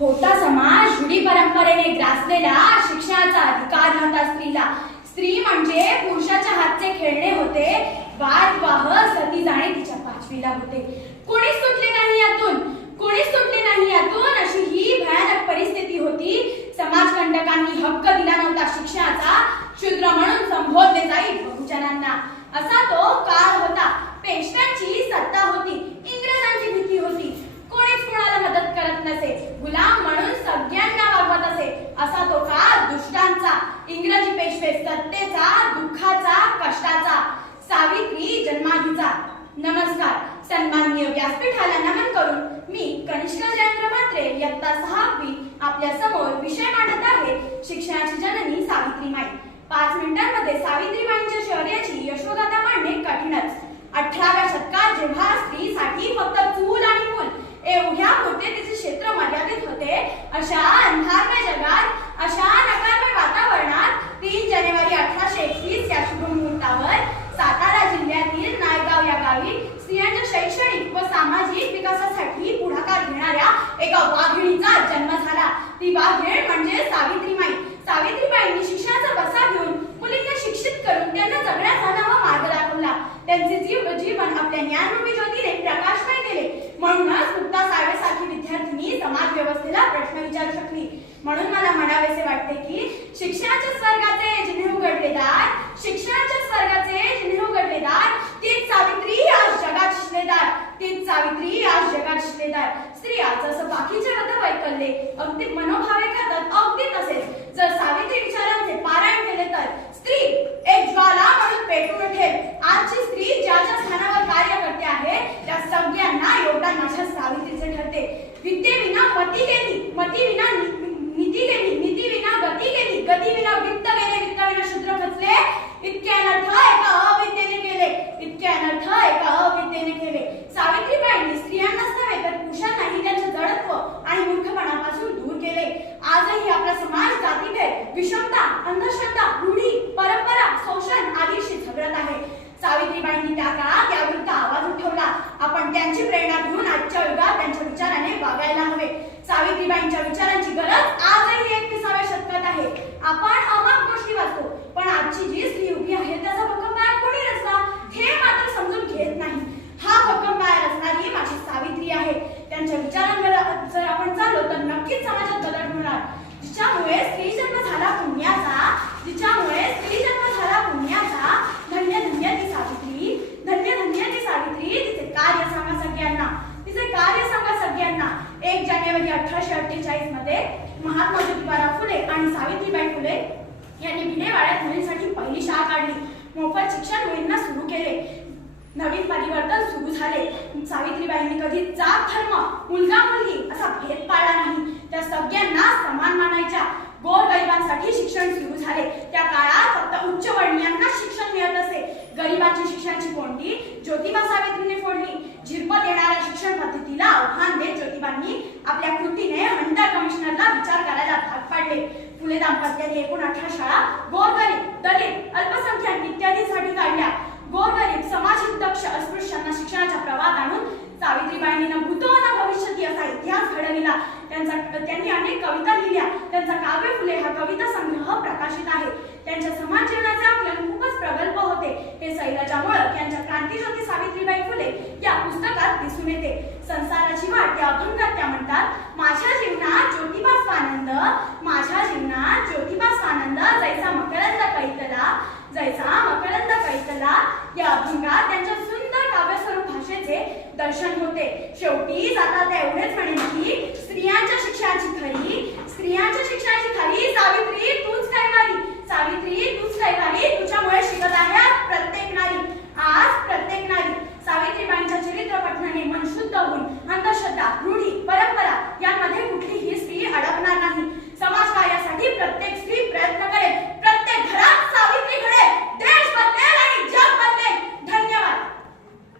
होता समाज रूढी परंपरेने ग्रासलेला शिक्षणाचा अधिकार नव्हता स्त्रीला. स्त्री म्हणजे पुरुषाच्या हातचे खेळणे होते. बाल विवाह सती जाणे तिच्या 5वीला होते. कोणीच सुटले नाही यातून, कोणीच सुटले नाही यातून अशी ही भयानक परिस्थिती होती. समाजकंटकांनी हक्क दिला नव्हता शिक्षणाचा. शूद्र म्हणून संबोधले जाईल बहुजनांना. असा तो काळ होता. पेशव्यांची सत्ता होती, इंग्रजांची भीती होती. कोणीच कोणाला मदत करत नसे, गुलाम म्हणून सगळ्यांना वागवत असे. असा तो काळ दुष्टांचा. इंग्रजी पेशवे सत्तेचा, दुःखाचा, कष्टाचा. सावित्री जन्माधीचा. नमस्कार. सन्माननीय व्यासपीठाला नमन करून मी कनिष्का जयेंद्र म्हात्रे इयत्ता 6वी आपल्या समोर विषय मांडत आहे शिक्षणाची जननी सावित्रीबाई. 5 मिनिटांमध्ये सावित्रीबाईंच्या शौर्याची यशोगाथा मांडणे कठीणच. 18व्या शतकात जेव्हा स्त्रीसाठी फक्त चूल आणि मूल एवढ्या पुरते तिचे क्षेत्र मर्यादित होते, अशा अंधारमय जगात, अशा नकारमय वातावरणात 3 जानेवारी 1821 या शुभ मुहूर्तावर सातारा जिल्ह्यातील नायगाव या गावी स्त्रियांच्या शैक्षणिक व सामाजिक विकासासाठी पुढाकार घेणाऱ्या एका वाघिणीचा जन्म झाला. ती वाघीण म्हणजे सावित्रीबाई. सावित्रीबाईंनी शिक्षणाचा वसा घेऊन मुलींना शिक्षित करून त्यांना जगण्याचा नवा मार्ग दाखवला. त्यांचे जीवन आपल्या ज्ञानरूपी ज्योतीने प्रकाशमय केले. म्हणूनच मुक्ता साळवेसारखी विद्यार्थिनी समाज व्यवस्थेला प्रश्न विचारू शकली. म्हणून मला म्हणावेसे वाटते की शिक्षणाच्या स्वर्गाचे जिने उघडले दार, शिक्षणाच्या स्वर्गाचे जिने उघडले दार, तीच सावित्री आज जगात शिलेदार, तीच सावित्री आज जगात शिलेदार. स्त्रिया जसं बाकीचे व्रत वैकल्ये अगदी मनोभावे करतात, अगदी तसेच जर सावित्री विचारांचे पारायण केले तर स्त्री एक ज्वाला म्हणून पेटून उठेल. आजची स्त्री ज्या ज्या स्थानावर कार्य करते आहे त्या सगळ्यांना योगदान माझ्या सावित्रीचे ठरते. विद्येविना मती गेली, मतीविना नीती गेली, नीतीविना गती गेली, गतीविना वित्त गेले, वित्ताविना शूद्र खचले. इतके अनर्थ एका अविद्येने केले, इतके अनर्थ एका अविद्येने केले. सावित्रीबाईंनी स्त्रियांनाच नव्हे तर पुरुषांनाही त्यांचे जडत्व आणि मूर्खपणापासून दूर केले. आजही आपला समाज जातीभेद, विषमता, अंधश्रद्धा, रूढी, परंपरा, शोषण आदीशी झगडत आहे. सावित्रीबाईंनी त्या काळात याविरुद्ध आवाज उठवला. आपण त्यांची प्रेरणा घेऊन आजच्या युगात त्यांच्या विचाराने वागायला हवे. सावित्रीबाईंच्या विचारांची गरज आजही 21व्या शतकात आहे. आपण अमाप गोष्टी वाचतो, पण आजची जी स्त्री उभी आहे त्याचा भक्कमपाया कोणी रचला हे मात्र समजून घेत नाही. हा भक्कमपाया रचणारी माझी सावित्री आहे. त्यांच्या विचारांवर जर आपण चाललो तर नक्कीच समाजात बदल होणार. जिच्यामुळे स्त्री जन्म झाला पुण्याचा, जिच्यामुळे स्त्री जन्म झाला पुण्याचा. धन्य धन्य ती सावित्री, धन्य धन्य ती सावित्री. तिचे कार्य सांगा सगळ्यांना, तिचे कार्य सांगा सगळ्यांना. 1 जानेवारी 1848 मध्ये महात्मा ज्योतिबा फुले आणि सावित्रीबाई फुले यांनी विनेवाड्यात मुलींसाठी पहिली शाळा काढली. मोफत शिक्षण मुलींना सुरू केले. नवीन परिवर्तन सुरू झाले. सावित्रीबाईंनी कधी जात धर्म, मुलगा मुलगी असा भेद पाळला नाही. त्या सगळ्यांना समान मानायच्या. गोरगरिबांसाठी शिक्षण सुरू झाले. त्या काळात फक्त उच्चवर्णीयांना शिक्षण मिळत असे. गरिबांची शिक्षणाची कोंडी ज्योतिबा सावित्रीने फोडली. झिरपत येणाऱ्या शिक्षण पद्धतीला आव्हान देत ज्योतिबांनी आपल्या कृतीने हंटर कमिशनरला विचार करायला भाग पाडले. फुले दाम्पत्याने एकूण 18 शाळा गोरगरीब, दलित, अल्पसंख्याक इत्यादींसाठी काढल्या. गोरगरीब, समाजहित दक्ष अस्पृश्यांना शिक्षणाच्या प्रवाहात आणून सावित्रीबाईंनी न भूतो न भविष्यती असा इतिहास घडविला. त्यांनी अनेक कविता लिहिल्या. त्यांचा काव्य फुले हा कविता संग्रह प्रकाशित आहे. त्यांच्या समाज जीवनाचे आकलन खूपच प्रगल्भ होते. हे शैलजा मोळक यांच्या क्रांतिज्योती सावित्रीबाई फुले या पुस्तकात दिसून येते. संसाराची वाट त्या अभंगात त्या म्हणतात, माझ्या जीवनात ज्योतिबा स्वानंद, माझ्या जीवनात ज्योतिबा स्वानंद, जैसा मकरंद कैतला, जैसा मकरंद कैतला. या अभंगात त्यांच्या सुंदर काव्यस्वरूप भाषेचे दर्शन होते. शेवटी जाता त्या एवढेच म्हणेन की स्त्रियांच्या शिक्षणाची खरी सावित्री